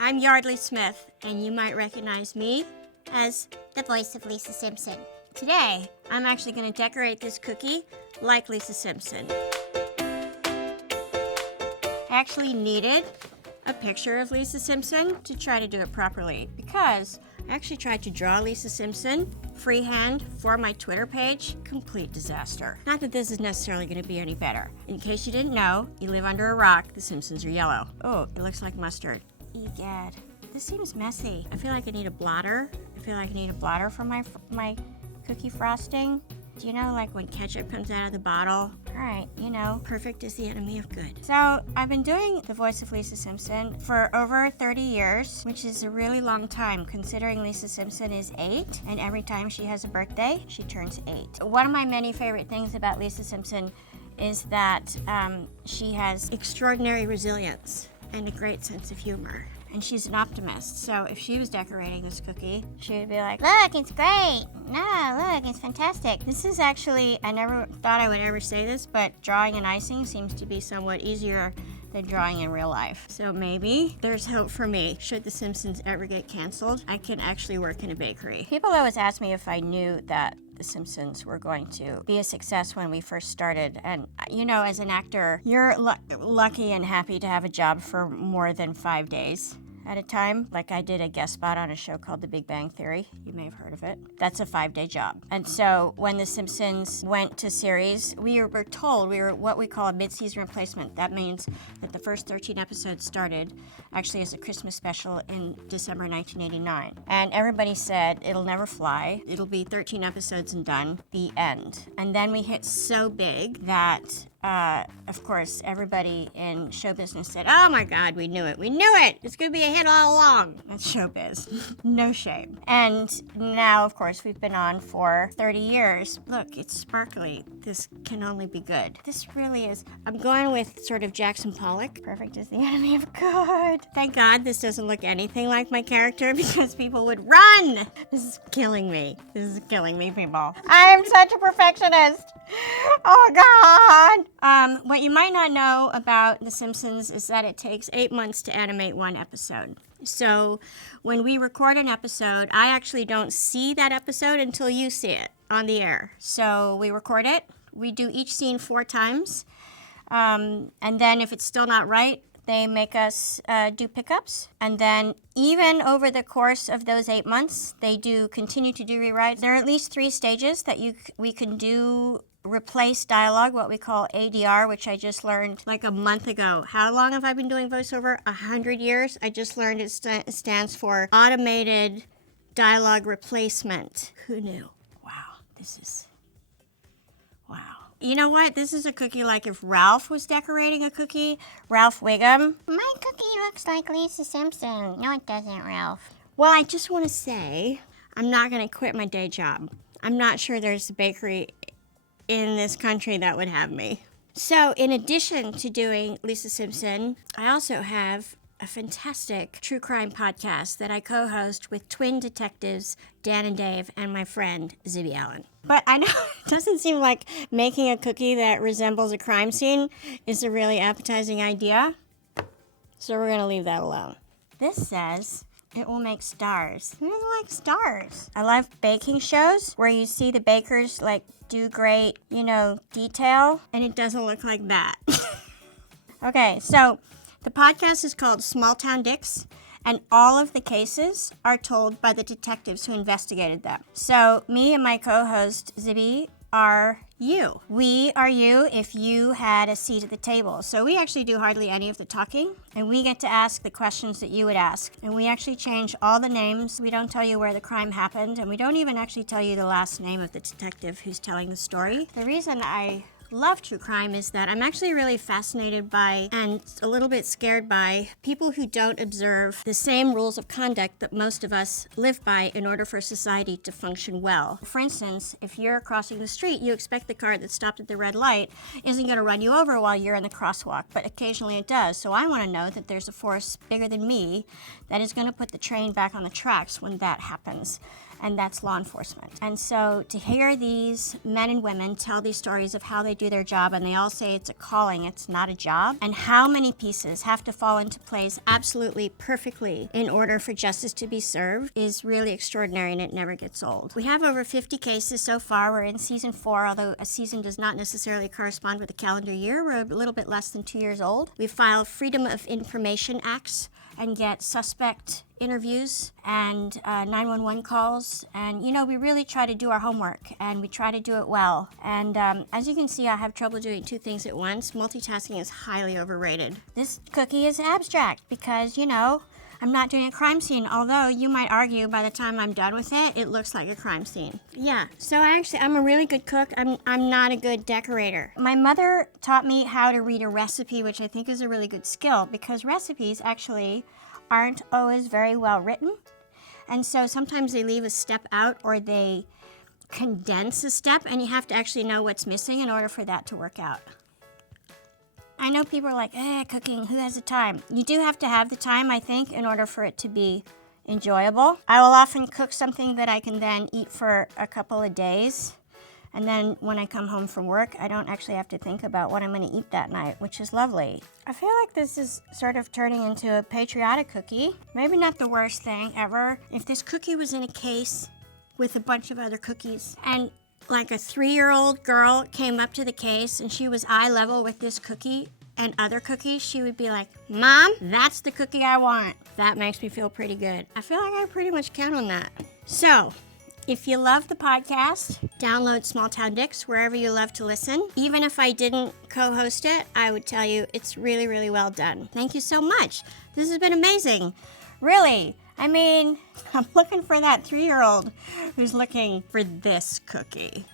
I'm Yeardley Smith, and you might recognize me as the voice of Lisa Simpson. Today, I'm actually going to decorate this cookie like Lisa Simpson. I actually needed a picture of Lisa Simpson to try to do it properly because I actually tried to draw Lisa Simpson freehand for my Twitter page. Complete disaster. Not that this is necessarily going to be any better. In case you didn't know, you live under a rock, the Simpsons are yellow. Oh, it looks like mustard. Egad. This seems messy. I feel like I need a blotter. For my cookie frosting. Do you know, like when ketchup comes out of the bottle? All right, perfect is the enemy of good. So I've been doing the voice of Lisa Simpson for over 30 years, which is a really long time considering Lisa Simpson is 8, and every time she has a birthday, she turns 8. One of my many favorite things about Lisa Simpson is that she has extraordinary resilience and a great sense of humor. And she's an optimist, so if she was decorating this cookie, she would be like, look, it's great. No, look, it's fantastic. This is actually, I never thought I would ever say this, but drawing and icing seems to be somewhat easier than drawing in real life. So maybe there's hope for me. Should The Simpsons ever get canceled, I can actually work in a bakery. People always ask me if I knew that The Simpsons were going to be a success when we first started. And as an actor, you're lucky and happy to have a job for more than 5 days at a time. Like I did a guest spot on a show called The Big Bang Theory. You may have heard of it. That's a 5-day job. And so when The Simpsons went to series, we were told we were what we call a mid-season replacement. That means that the first 13 episodes started actually as a Christmas special in December 1989. And everybody said, it'll never fly. It'll be 13 episodes and done. The end. And then we hit so big that of course, everybody in show business said, oh my God, we knew it. It's going to be a hit all along. That's showbiz. No shame. And now, of course, we've been on for 30 years. Look, it's sparkly. This can only be good. This really is. I'm going with sort of Jackson Pollock. Perfect is the enemy of good. Thank God this doesn't look anything like my character because people would run. This is killing me, people. I'm such a perfectionist. Oh, God. What you might not know about The Simpsons is that it takes 8 months to animate one episode. So when we record an episode, I actually don't see that episode until you see it on the air. So we record it. We do each scene 4 times. And then if it's still not right, they make us do pickups. And then even over the course of those 8 months, they continue to do rewrites. There are at least 3 stages that we can do replace dialogue, what we call ADR, which I just learned like a month ago. How long have I been doing voiceover? 100 years. I just learned it stands for Automated Dialogue Replacement. Who knew? Wow, wow. You know what? This is a cookie like if Ralph was decorating a cookie. Ralph Wiggum. My cookie looks like Lisa Simpson. No, it doesn't, Ralph. Well, I just want to say I'm not going to quit my day job. I'm not sure there's a bakery in this country that would have me. So in addition to doing Lisa Simpson, I also have a fantastic true crime podcast that I co-host with twin detectives Dan and Dave and my friend Zibby Allen. But I know it doesn't seem like making a cookie that resembles a crime scene is a really appetizing idea. So we're going to leave that alone. This says it will make stars. Who doesn't like stars? I love baking shows where you see the bakers do great, detail, and it doesn't look like that. Okay, so the podcast is called Small Town Dicks, and all of the cases are told by the detectives who investigated them. So me and my co-host, Zibby, are you. We are you if you had a seat at the table. So we actually do hardly any of the talking, and we get to ask the questions that you would ask. And we actually change all the names. We don't tell you where the crime happened, and we don't even actually tell you the last name of the detective who's telling the story. The reason I love true crime is that I'm actually really fascinated by and a little bit scared by people who don't observe the same rules of conduct that most of us live by in order for society to function well. For instance, if you're crossing the street, you expect the car that stopped at the red light isn't going to run you over while you're in the crosswalk, but occasionally it does. So I want to know that there's a force bigger than me that is going to put the train back on the tracks when that happens. and that's law enforcement. And so to hear these men and women tell these stories of how they do their job, and they all say it's a calling, it's not a job, and how many pieces have to fall into place absolutely perfectly in order for justice to be served is really extraordinary, and it never gets old. We have over 50 cases so far. We're in season 4, although a season does not necessarily correspond with a calendar year. We're a little bit less than 2 years old. We file Freedom of Information Acts and get suspect interviews and 911 calls. And, you know, we really try to do our homework, and we try to do it well. And as you can see, I have trouble doing 2 things at once. Multitasking is highly overrated. This cookie is abstract because, you know, I'm not doing a crime scene, although you might argue by the time I'm done with it, it looks like a crime scene. Yeah, so I'm a really good cook. I'm not a good decorator. My mother taught me how to read a recipe, which I think is a really good skill, because recipes actually aren't always very well written. And so sometimes they leave a step out, or they condense a step, and you have to actually know what's missing in order for that to work out. I know people are like, cooking, who has the time? You do have to have the time, I think, in order for it to be enjoyable. I will often cook something that I can then eat for a couple of days. And then when I come home from work, I don't actually have to think about what I'm going to eat that night, which is lovely. I feel like this is sort of turning into a patriotic cookie. Maybe not the worst thing ever. If this cookie was in a case with a bunch of other cookies, and like a 3-year-old girl came up to the case and she was eye level with this cookie and other cookies, she would be like, Mom, that's the cookie I want. That makes me feel pretty good. I feel like I pretty much count on that. So, if you love the podcast, download Small Town Dicks wherever you love to listen. Even if I didn't co-host it, I would tell you it's really, really well done. Thank you so much. This has been amazing. Really. I mean, I'm looking for that 3-year-old who's looking for this cookie.